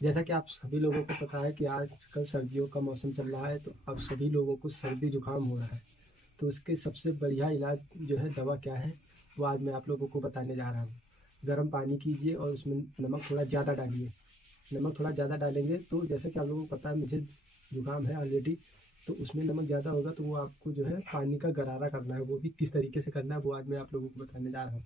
जैसा कि आप सभी लोगों को पता है कि आजकल सर्दियों का मौसम चल रहा है, तो अब सभी लोगों को सर्दी जुकाम हो रहा है। तो उसके सबसे बढ़िया इलाज जो है, दवा क्या है, वो आज मैं आप लोगों को बताने जा रहा हूँ। गर्म पानी कीजिए और उसमें नमक थोड़ा ज़्यादा डालिए। नमक थोड़ा ज़्यादा डालेंगे तो जैसा कि आप लोगों को पता है, मुझे जुकाम है ऑलरेडी, तो उसमें नमक ज़्यादा होगा तो वो आपको जो है पानी का गरारा करना है। वो भी किस तरीके से करना है, वो आज मैं आप लोगों को बताने जा रहा हूँ।